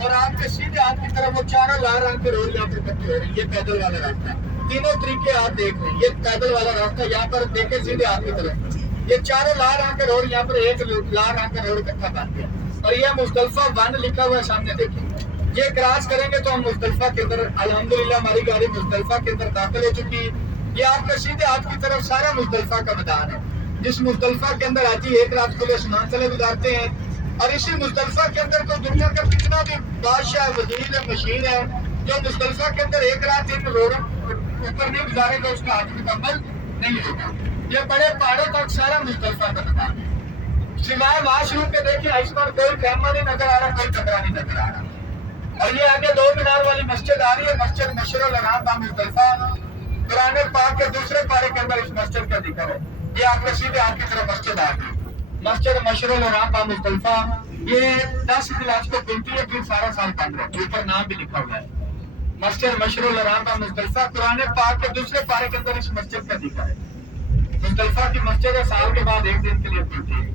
और आपके सीधे हाथ की तरफ वो चारों लाल रंग के रोड यहाँ पर इकट्ठे हो रही है। ये पैदल वाला रास्ता, तीनों तरीके आप देख रहे हैं। ये पैदल वाला रास्ता यहाँ पर देखे सीधे हाथ की तरफ, ये चारों लाल रंग के रोड, यहाँ पर एक लाल रंग का रोड इकट्ठा बन गया। और ये मुस्तल्फा 1 लिखा हुआ है सामने देखिए। ये क्रॉस करेंगे तो हम मुस्तल्फा के अंदर, अल्हम्दुलिल्लाह हमारी गाड़ी मुस्तल्फा के अंदर दाखिल हो चुकी है। ये आपके सीधे हाथ की तरफ सारा मुस्तल्फा का मैदान है, जिस मुस्तल्फा के अंदर हाजी एक रात खुले आसमान तले गुजारते हैं। और इसी मुस्तल्फा के अंदर कोई दुनिया का कितना भी बादशाह वजीर है, मशीन है, जो मुस्तल्फा के अंदर एक रात इन रोडों ऊपर नहीं गुजारेगा उसका आज मुकम्मल नहीं होगा। ये बड़े पहाड़ों तक सारा मुस्तल्फा का मैदान है। सिवाय वाशरूम के देखिए इस पर कोई कैमरा नहीं नजर आ रहा, कोई कमरा नहीं नजर आ रहा। और ये आगे 2 मीनार वाली मस्जिद आ रही है, मस्जिद मशरुल हराम बा मुस्तल्फा। कुरान पाक के दूसरे पारे के अंदर इस मस्जिद का जिक्र है। ये आपके सीधे आपकी तरफ मस्जिद आ गई, मस्जिद मशरुल हराम बा मुस्तल्फा। ये 10 गिलास को गिनती है, फिर सारा साल बंद है, ऊपर नाम भी लिखा हुआ है मस्जिद मशरुल हराम बा मुस्तल्फा। कुरान पाक के दूसरे पारे के अंदर इस मस्जिद का जिक्र है। मुस्तल्फा की मस्जिद है, साल के बाद 1 दिन के लिए खुलती है।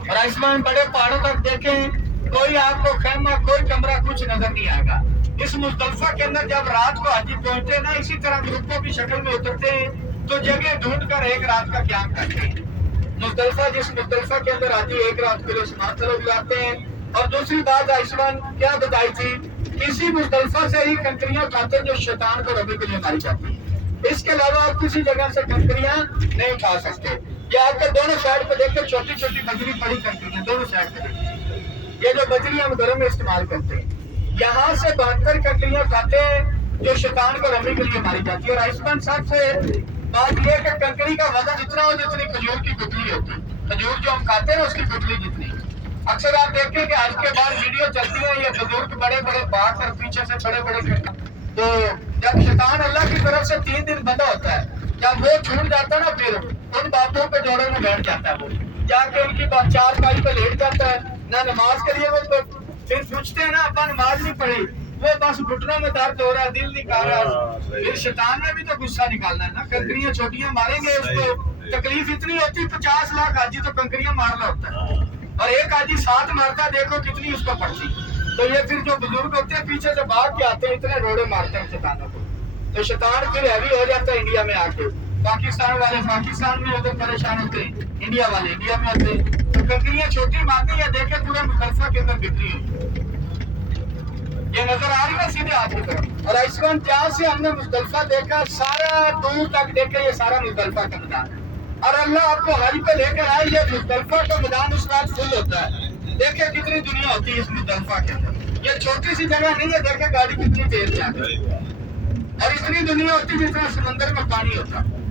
और आसमान बड़े पहाड़ों तक देखें, कोई आपको खैमा, कोई कमरा, कुछ नजर नहीं आएगा। इस मुस्तल्फा के अंदर जब रात को हाजी पहुंचते ना, इसी तरह ग्रुपों की शक्ल में उतरते हैं, तो जगह ढूंढ कर एक रात का क्याम करते हैं। मुस्तल्फा, जिस मुस्तल्फा के अंदर हाजी एक रात के लिए आसमान तले गुजारते हैं। और दूसरी बात आसमान क्या बताई थी, इसी मुस्तल्फा से ही कंकरियां खाते हैं जो शैतान को रबी के लिए मारी जाती है। इसके अलावा आप किसी जगह से कंकरियां नहीं खा सकते। ये आपके दोनों साइड पे देखिए, छोटी छोटी बजरी पड़ी कंकरियां दोनों साइड पे देखिए। ये जो बजरी हम घरों में इस्तेमाल करते हैं, यहाँ से 72 कंकरियां खाते हैं जो शैतान को रमी के लिए मारी जाती है। और आयुष्मान साहब से बात यह कि कंकरी का वजन जितना हो जितनी खजूर की गुठली होती है, खजूर जो हम खाते हैं ना उसकी गुठली जितनी। अक्सर आप देखें कि आज के बाद वीडियो चलती है, ये बुजुर्ग बड़े बड़े बात और पीछे से बड़े बड़े, तो जब शैतान अल्लाह की तरफ से 3 दिन बंदा होता है, जब वो छूट जाता है ना, फिर उन बातों पे जोड़े में बैठ जाता है। वो जाके उनकी बात 4 पाई पे लेट जाता है, ना नमाज के लिए वो तो फिर पूछते हैं ना अपन नमाज नहीं पढ़ी, वो बस घुटनों में दर्द हो रहा है, दिल नहीं कर रहा। फिर शैतान ने भी तो गुस्सा निकालना है ना, कंकरियां छोटियां मारेंगे उसको, तकलीफ इतनी होती 50 लाख हाजी तो कंकरियां मारना होता है, और एक हाजी 7 मारता, देखो कितनी उसको पड़ती। तो ये फिर जो बुजुर्ग होते हैं पीछे से भाग के आते हैं, इतने रोड़े मारते हैं शैतानों को, तो शैतान फिर हैवी हो जाता है इंडिया में आके। पाकिस्तान वाले पाकिस्तान में होते परेशान होते, इंडिया वाले इंडिया में होते, तो कंकरियां छोटी मारती है। देखे पूरे मुस्तल्फा के अंदर बिखरी हुई, ये नजर आ रही है सीधे हाथ की तरफ। और आइसमान जहाँ से हमने मुस्तल्फा देखा, सारा दूर तक देखे, ये सारा मुस्तल्फा का मैदान है। और अल्लाह आपको हज पे लेकर आए, ये मुस्तल्फा का मैदान उस रात फुल होता है। देखिए कितनी दुनिया होती है इस मुस्तल्फा के अंदर, ये छोटी सी जगह नहीं है। देखे गाड़ी कितनी तेज जाती है, और इतनी दुनिया होती है जितना समंदर में पानी होता है।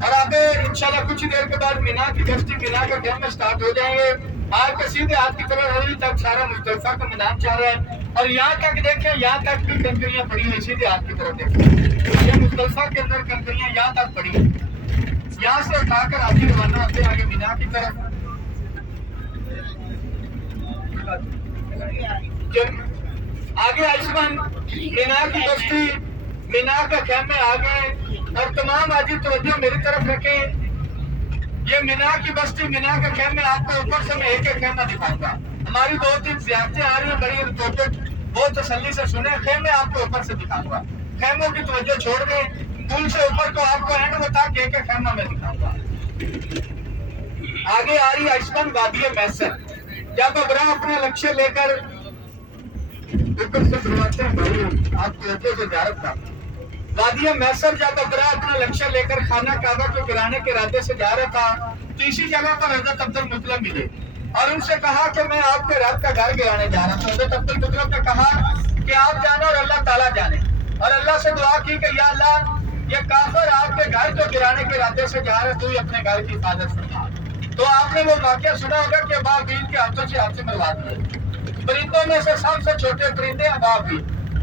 और आगे इंशाल्लाह कुछ देर के बाद मीना की गश्ती, मीना का कैंप स्टार्ट हो जाएंगे। आपके सीधे हाथ की तरफ अभी तक सारा मुस्तल्फा का मैदान चल रहा है, और यहाँ तक देखें, यहाँ तक भी कंकरियां पड़ी हुई, सीधे हाथ की तरफ देखें, ये मुस्तल्फा के अंदर कंकरियां यहाँ तक पड़ी हुई। यहाँ से उठाकर आगे रवाना होते आगे मीना की तरफ। आगे आयुष्मान मीना की बस्ती, मीना का खेमे आ गए। और तमाम हाजी तवज्जो मेरी तरफ रखें, ये मीना की बस्ती, मीना का खेमे, आपको ऊपर से मैं एक एक खेमा दिखाऊंगा। हमारी 2-3 ज़ियारतें आ रही है, बड़ी रिपोर्टेड, बहुत तसल्ली से सुने। खेमे आपको ऊपर से दिखाऊंगा, खेमों की तवज्जो छोड़ दें, पुल से ऊपर को आपको एंड बता के एक खेमा में दिखाऊंगा। आगे आ रही आयुष्मान वादी मैसर, जब अबरा अपना लक्ष्य लेकर ऊपर से शुरुआते हैं भाई, आपको ऊपर से ज़ियारत था। वादी मैसर जब अबरा अपना लक्ष्य लेकर खाना काबा को गिराने के इरादे से जा रहा था, तो इसी जगह पर हजरत अब्दुल मुतल्लिब मिले और उनसे कहा कि मैं आपके रब का घर गिराने जा रहा था। हजरत अब्दुल मुतल्लिब ने कहा कि आप जाने और अल्लाह ताला जाने, और अल्लाह से दुआ की कि या अल्लाह, ये काफिर आपके घर को गिराने के इरादे से जा रहे, तू ही अपने घर की हिफाजत फरमा। तो आपने वो वाकया सुना होगा कि अबाबील के हाथों से हाथ से मरवा दिए। परिंदों में से सबसे छोटे परिंदे अबाबील,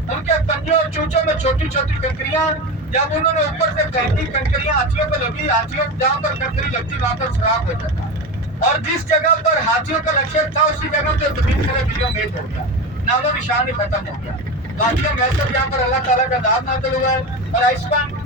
उनके पंजों और चूचों में छोटी छोटी कंकरियां, जब उन्होंने ऊपर से फेंकी कंकरियां हाथियों पर लगी, हाथियों जहां पर कंकरी लगती वहां पर सुराख हो जाता, और जिस जगह पर हाथियों का लक्ष्य था उसी जगह पर जमीन से वीडियो मेट हो गया, नामो निशान ही खत्म हो गया। वादिया मैसर जहाँ पर अल्लाह ताला का दाद नाज़िल हुआ है, और आयुष्मान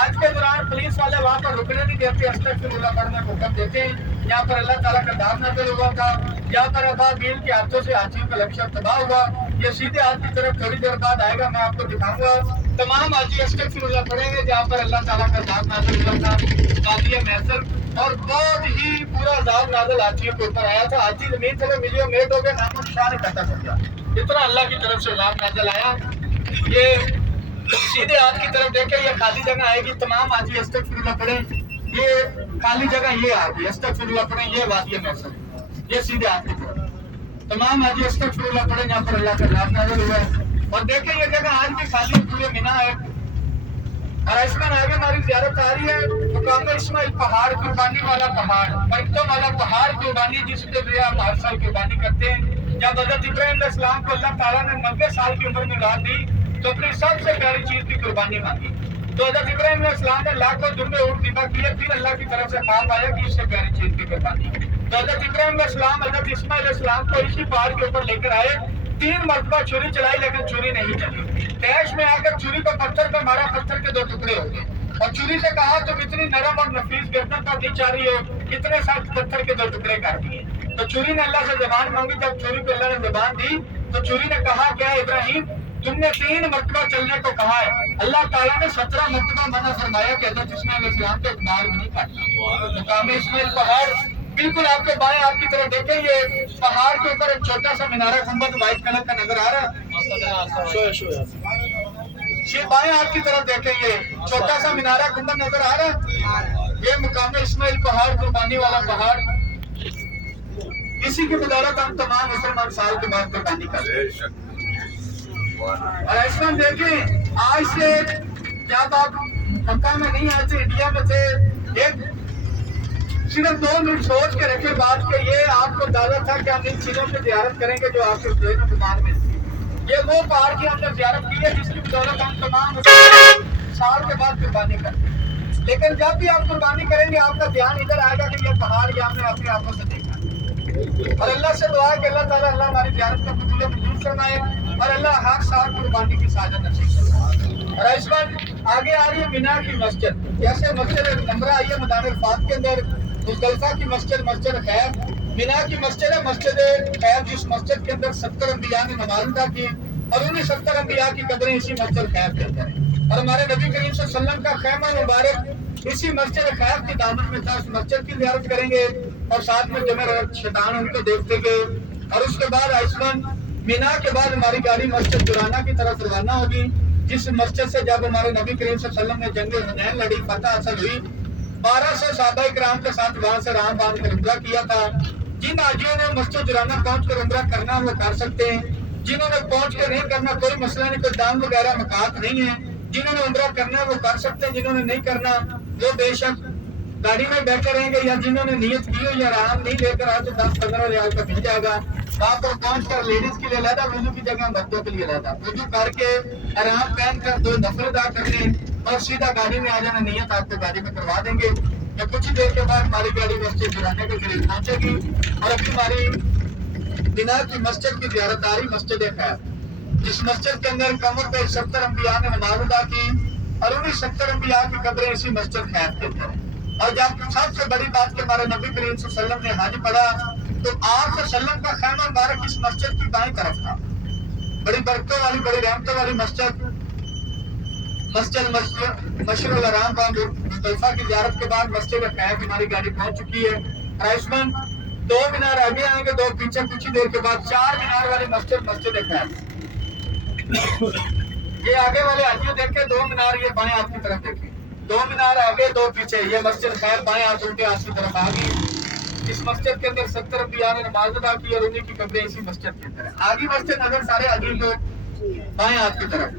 आज के दौरान पुलिस वाले वहाँ पर रुकने नहीं देते, अस्तगफिरुल्लाह पढ़ने को हुक्म देते हैं। यहाँ पर अल्लाह ताला का दाम नाज़िल हुआ था। यहाँ पर अबाबील के हाथों से हाथियों का लश्कर तबाह हुआ। ये सीधे हाथ की तरफ थोड़ी देर बाद आएगा, मैं आपको दिखाऊंगा। तमाम हाजी अस्तगफिरुल्लाह पढ़ेंगे जहाँ पर अल्लाह ताला का दाम नाज़िल हुआ था वादिया महसर, और बहुत ही पूरा दाम नाज़िल हाथियों के ऊपर आया था। हाथी जमीन से मिलियो मेट हो गया, नामो निशान इकट्ठा हो गया। इतना अल्लाह की तरफ से दाम नाज़िल आया। ये सीधे हाथ की तरफ देखे, ये खाली जगह आएगी। तमाम हाजी अस्तगफिरुल्लाह पढ़ें, ये खाली जगह ये आ गई, अस्तगफिरुल्लाह पढ़ें, ये वादिया महसर, ये सीधे हाथ की तरफ। तमाम हाजी अस्तगफिरुल्लाह पढ़ें जहाँ पर अल्लाह का दाम नाज़िल हुआ है। और देखें ये जगह आज भी खाली पूरे मिना है। और इसमें आगे हमारी ज़ियारत आ रही है मुकाम इस्माइल पहाड़, कुर्बानी वाला पहाड़, बरकतों वाला पहाड़, कुर्बानी जिसके लिए हम हर साल कुर्बानी करते हैं। जब हज़रत इब्राहीम अलैहिस्सलाम को अल्लाह ताला ने 90 साल की उम्र में औलाद दी तो अपनी सबसे प्यारी चीज की कुर्बानी मांगी। तो हज़रत इब्राहीम अलैहिस्सलाम ने लाखों दुम्बे ऊँट ज़िबा किए, फिर अल्लाह की तरफ से ख्वाब आया कि इससे प्यारी चीज की कुर्बानी। तो हज़रत इब्राहीम अलैहिस्सलाम हज़रत इस्माइल अलैहिस्सलाम को इसी पहाड़ के ऊपर लेकर आए। 3 मरतबा छुरी चलाई लेकिन छुरी नहीं चली। तैश में आकर छुरी को पत्थर पर मारा, पत्थर के 2 टुकड़े हो गए। और छुरी से कहा तुम इतनी नरम और नफीस गर्दन पर नहीं चाह रही हो, कितने साथ पत्थर के 2 टुकड़े कर दिए। तो छुरी ने अल्लाह से जबान मांगी। जब छुरी को अल्लाह ने जबान दी तो छुरी ने कहा क्या इब्राहिम, तुमने 3 मरतबा चलने को कहा है, अल्लाह ताला ने 17 मरतबा मना फरमाया कि हज़रत इस्माइल अलैहिस्सलाम को बाल भी नहीं काटना। मुकाम इस्माइल पहाड़ बिल्कुल आपके बाएं हाथ की तरफ देखें, ये पहाड़ के ऊपर एक छोटा सा मीनारा गुंबद व्हाइट कलर का नजर आ रहा है। ये बाएं हाथ की तरफ देखें, ये छोटा सा मीनारा गुंबद नजर आ रहा है। ये मुकाम इस्माइल पहाड़, कुर्बानी वाला पहाड़, इसी की बदौलत हम तमाम मुसलमान साल के बाद कुर्बानी करते हैं। और ऐसा देखें, आज से जब आप मक्का में नहीं आए थे, इंडिया में थे, एक सिर्फ 2 मिनट सोच के रखे बात के, ये आपको अंदाजा था कि हम इन चीजों की ज़ियारत करेंगे जो आपके दिमाग में थी। ये वो पहाड़ की हमने ज़ियारत की है जिसकी बदौलत हम तमाम साल के बाद कुर्बानी करते हैं। लेकिन जब भी आप कुर्बानी करेंगे आपका ध्यान इधर आएगा कि ये पहाड़ ये हमने अपनी आंखों से देखा। और अल्लाह से दुआ है कि अल्लाह ताला अल्लाह हमारी ज़ियारत को कबूल मंजूर फरमाए और अल्लाह हर साल कुर्बानी की साजत नसीब फरमाए। और इस वक्त आगे आ रही है मीना की मस्जिद। जैसे मस्जिद नंबरा आई है मैदान अरफात के अंदर, मुज़दलिफा की मस्जिद, मस्जिद खैर, मीना की मस्जिद है मस्जिद खैर, जिस मस्जिद के अंदर 70 अंबिया ने नमाज अदा की और उन्हीं 70 अंबिया की कब्रें इसी मस्जिद खैर के अंदर है। और हमारे नबी करीम सल्लल्लाहु अलैहि वसल्लम का खैमा मुबारक इसी मस्जिद खैर की दामन में था। उस मस्जिद की ज़ियारत करेंगे और साथ में जमे शैतान उनको देखते गए। और उसके बाद आइसमान मीना के बाद हमारी गाड़ी मस्जिद दुराना की तरफ रवाना होगी, जिस मस्जिद से जब हमारे नबी करीम सल्लल्लाहु अलैहि वसल्लम ने जंग हुनैन लड़ी, फतह हासिल हुई, 1200 सहाबा इकराम के साथ वहां से राम बांध कर उम्रा किया था। जिन हाजियों ने मस्जिद दुराना पहुंच कर उम्रा करना वो कर सकते हैं, जिन्होंने पहुंच कर नहीं करना कोई मसला नहीं, कोई दाम वगैरह मकात नहीं है। जिन्होंने उम्रा करना वो कर सकते हैं, जिन्होंने नहीं करना वो बेशक गाड़ी में बैठे रहेंगे, या जिन्होंने नियत की हो या आराम नहीं लेकर आए तो 10-15 रियाल का मिल जाएगा। वहाँ पर पहुँच कर लेडीज के लिए अलग वुजू की जगह मर्दों के लिए अलग वुजू करके आराम पहन कर 2 नफल अदा कर लें और सीधा गाड़ी में आ जाना। नियत आपको गाड़ी में करवा देंगे। या कुछ ही देर के बाद हमारी गाड़ी मस्जिद दुराने के करीब पहुंचेगी। और अभी हमारी बिना की मस्जिद की ज़ियारत आ रही, मस्जिद खैर, जिस मस्जिद के अंदर कमर पे 70 अंबिया ने नमाज अदा की और उन्हीं 70 अंबिया की कब्रें इसी मस्जिद खैर के अंदर है। और जब सबसे बड़ी बात कि हमारे नबी करीम सल्लल्लाहु अलैहि वसल्लम ने हज पढ़ा तो आप सल्लम का खैमा मुबारक इस मस्जिद की दाईं तरफ था। बड़ी बरकतों वाली, बड़ी रहमतों वाली मस्जिद मशरुल हराम का मुज़दलिफा की ज़ियारत के बाद मस्जिद खैर हमारी गाड़ी पहुंच चुकी है। राइसमन 2 मीनार आगे आएंगे, 2 पीछे, कुछ ही देर के बाद 4 मीनार वाली मस्जिद खैर। ये आगे वाले हाजियों देखे 2 मीनार, ये बाएं हाथ की तरफ देखे, 2 मीनार आगे 2 पीछे, ये मस्जिद खैर बाएं हाथ उल्टे हाथ की तरफ आ गई। इस मस्जिद के अंदर 70 अंबिया ने नमाज अदा की और उन्हीं की कब्रें इसी मस्जिद के अंदर है। आगे मस्जिद नजर सारे आगे लोग बाएं हाथ की तरफ।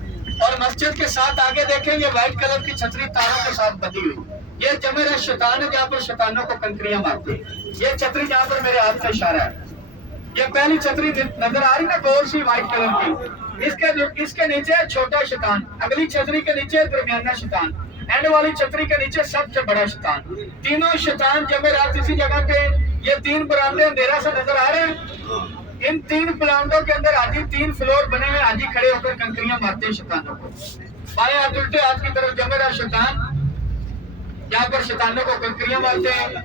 और मस्जिद के साथ आगे देखें, ये व्हाइट कलर की छतरी तारों के साथ बंधी हुई, ये जमर शैतान है जहाँ पर शैतानों को कंकरियां मारती है। ये छतरी जहाँ पर मेरे हाथ का इशारा है, ये पहली छतरी नजर आ रही ना गोल सी व्हाइट कलर की, इसके नीचे छोटा शैतान, अगली छतरी के नीचे दरमियाना शैतान, एंड वाली छतरी के नीचे सबसे बड़ा शैतान। तीनों शैतान जमे रात इसी जगह पे, ये 3 बरामदे अंधेरा से नजर आ रहे हैं। इन 3 बरामदों के अंदर हाजी 3 फ्लोर बने हुए, हाजी खड़े होकर कंकरियां मारते हैं शैतानों को। बाएं हाथ उल्टे हाथ की तरफ जमे रहा शैतान, यहाँ पर शैतानों को कंकरियां मारते हैं।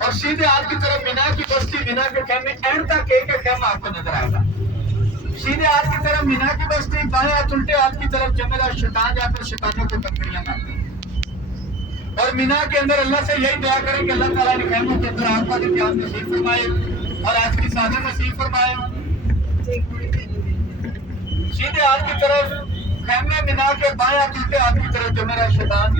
اور سیدھے آپ کی طرف مینا کی بستی، مینا کے خیمے، اینڈ تک ایک ایک خیمہ آپ کو نظر آئے گا. سیدھے آپ کی طرف مینا کی بستی، بائیں ہاتھ الٹے آپ کی طرف جنگل شیطان، جہاں پر شیطانوں کو ٹکریاں مارتے ہیں. اور مینا کے اندر اللہ سے یہی دعا کریں کہ اللہ تعالیٰ نے خیموں کے اندر آپ کا امتیاز نصیب فرمائے اور آج کی سادہ نصیب فرمائے. سیدھے آپ کی طرف خیمے مینا کے بائیں ہاتھ الٹے آپ کی طرف جو میرا شیطان،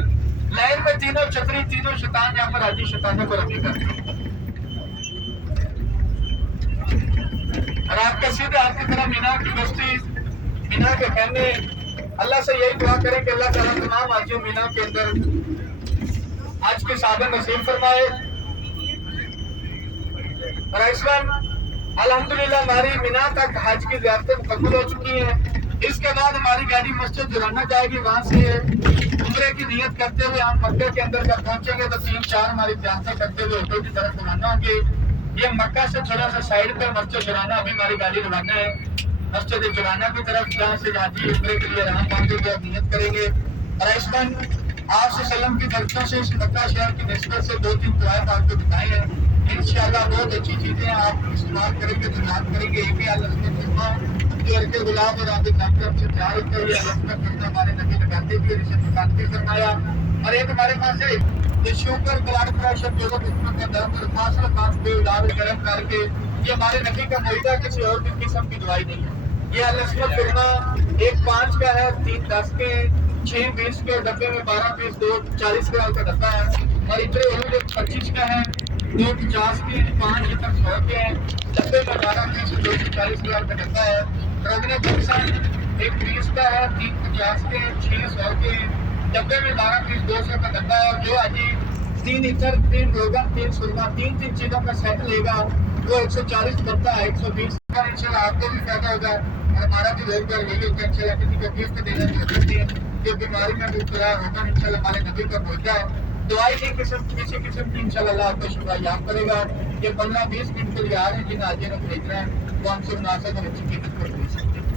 لائن میں تینوں چھتری، تینوں شیطان یہاں پر حاجی شیطانوں کو رمی کرتے ہیں. اور آپ کا سیدھے آپ کی طرف مینا کی بستی، مینا کے خیمے، اللہ سے یہی دعا کریں کہ اللہ تعالیٰ تمام حاجیوں مینا کے اندر آج کے سادہ نصیب فرمائے. اور اس وقت الحمدللہ ہماری مینا تک حج کی زیارتیں مکمل ہو چکی ہیں. اس کے بعد ہماری گاڑی مسجد جرانا جائے گی. وہاں سے عمرے کی نیت کرتے ہوئے ہم مکہ کے اندر جب پہنچیں گے تو 3-4 ہماری زیارتیں کرتے ہوئے ہوٹل کی طرف روانہ ہوں گے. یہ مکہ سے تھوڑا سا سائڈ پہ مسجد جرانا، ابھی ہماری گاڑی روانہ ہے مسجد جرانا کی طرف، جہاں سے حاجی عمرے کے لیے رہاں باندھے ہوئے نیت کریں گے. اور اس وقت آپ صلی اللہ علیہ وسلم کی برکتوں سے اس مکہ شہر کی نسبت سے 2-3 دعائیں آپ کو بتائیں ہیں. انشاءاللہ بہت اچھی چیزیں ہیں، آپ استعمال کریں گے تو یاد کریں گے. ایک اللہ فرما جو عرق گلاب اور آپ نام سے تیار ہوتا ہے، یہ اللہ فرما ہمارے نبی لگاتے بھی اسے مکانتے فرمایا. اور ایک ہمارے پاس ہے یہ شوگر بلڈ پریشر جو دشمن کا درد اور فاصلہ پاس پہ اڑار گرم کر کے، یہ ہمارے نبی کا معاہدہ، کسی اور بھی قسم کی دوائی نہیں ہے. یہ اللہ فرما 1 5 کا ہے، 3 10 کے، 6 20 کے ڈبے میں 12 پیس، 2 40 گرام کا ڈبہ ہے. اور اتنے اور 25 کا ہے، 2 50 کے، 5 تک 100 کے ہیں. ڈبے میں 12 پیس، 2 40 گرام کا ڈبہ ہے. رگنے جنسن 1 20 کا ہے، 3 50 کے، 6 100 کے. ڈبے میں 12 پیس 200 کا ڈبہ ہے. اور جو آجی 3 لیٹر، 3 روگن، 3 سرما، 3 چیزوں کا سیٹ لے گا وہ 140 بنتا ہے. 120 کا انشاءاللہ آپ کو بھی فائدہ ہوگا اور ہمارا بھی روزگار یہی ہوتا ہے. انشاءاللہ کسی کو گفٹ دینا کی ضرورت ہے کہ بیماری میں مبتلا ہوگا، انشاءاللہ ہمارے نبی کا معاہدہ ہے. دوائی کی قسم، کسی قسم کی انشاءاللہ اللہ آپ کو شفا یاب کرے گا. یہ 15-20 منٹ کے لیے آ رہے ہیں، جن حاجی نے بھیجنا ہے وہ ہم سے مناسب اور اچھی قیمت پر بھیج سکتے ہیں.